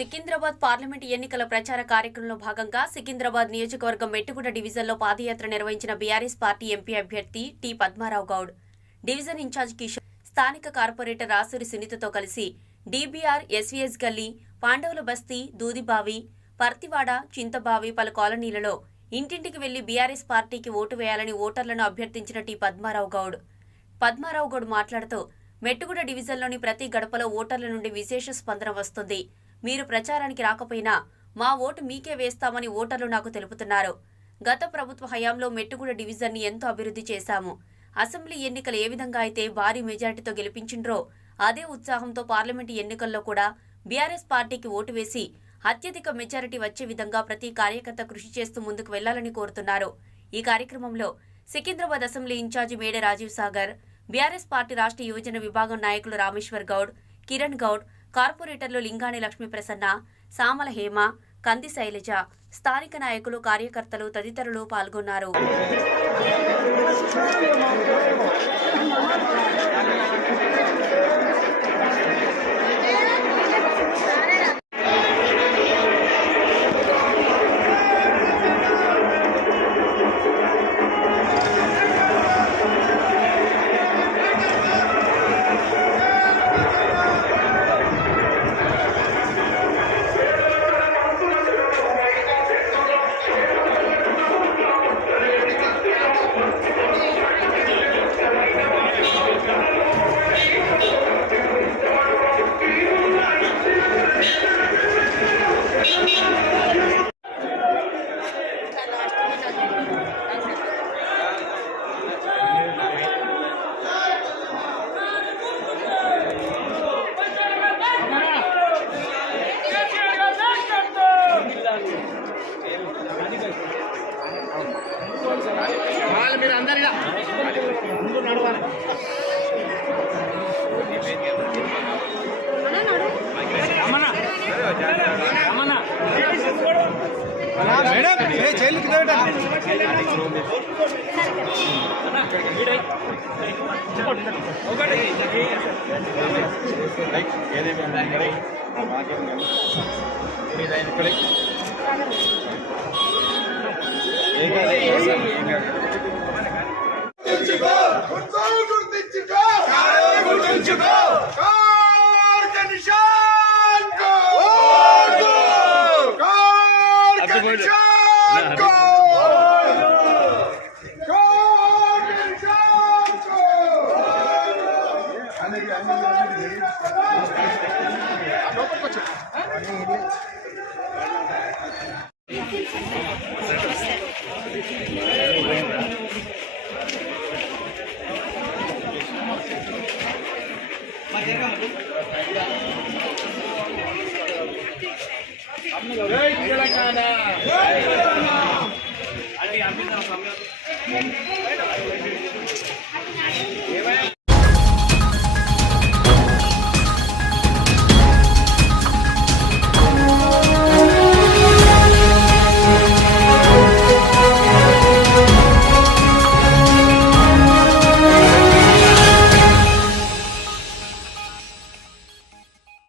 Secunderabad parliament ఎన్నికల ప్రచార కార్యక్రమంలో భాగంగా సికింద్రాబాద్ నియోజకవర్గం మెట్టుగుడ డివిజన్లో పాదయాత్ర నిర్వహించిన బీఆర్ఎస్ పార్టీ ఎంపీ అభ్యర్థి T Padmarao Goud, division in charge Kishore, స్థానిక కార్పొరేటర్ రాసూరి సునీతతో కలిసి డీబీఆర్, ఎస్వీఎస్ గల్లీ, పాండవుల బస్తీ, దూదిబావి, పర్తివాడ, చింతబావి పలు కాలనీలలో ఇంటింటికి వెళ్లి బీఆర్ఎస్ పార్టీకి ఓటు వేయాలని ఓటర్లను అభ్యర్థించిన టి పద్మారావు గౌడ్ మాట్లాడుతూ మెట్టుగుడ డివిజన్లోని ప్రతి గడపలో ఓటర్ల నుండి విశేష స్పందన వస్తుంది. మీరు ప్రచారానికి రాకపోయినా మా ఓటు మీకే వేస్తామని ఓటర్లు నాకు తెలుపుతున్నారు. గత ప్రభుత్వ హయాంలో మెట్టుగుడ డివిజన్ని ఎంతో అభివృద్ధి చేశాము. అసెంబ్లీ ఎన్నికలు ఏ విధంగా అయితే భారీ మెజార్టీతో గెలిపించిండ్రో అదే ఉత్సాహంతో పార్లమెంటు ఎన్నికల్లో కూడా బీఆర్ఎస్ పార్టీకి ఓటు వేసి అత్యధిక మెజారిటీ వచ్చే విధంగా ప్రతి కార్యకర్త కృషి చేస్తూ ముందుకు వెళ్లాలని కోరుతున్నారు. ఈ కార్యక్రమంలో సికింద్రాబాద్ అసెంబ్లీ ఇన్ఛార్జి మేడ రాజీవ్ సాగర్, బీఆర్ఎస్ పార్టీ రాష్ట్ర యువజన విభాగం నాయకులు రామేశ్వర్ గౌడ్, కిరణ్ గౌడ్, కార్పొరేటర్లు లింగాణి లక్ష్మీ ప్రసన్న, సామల హేమ, కంది శైలజ, స్థానిక నాయకులు, కార్యకర్తలు తదితరులు పాల్గొన్నారు. మీరు అందరిగా ముందు నడవాలి. తెలంగాణ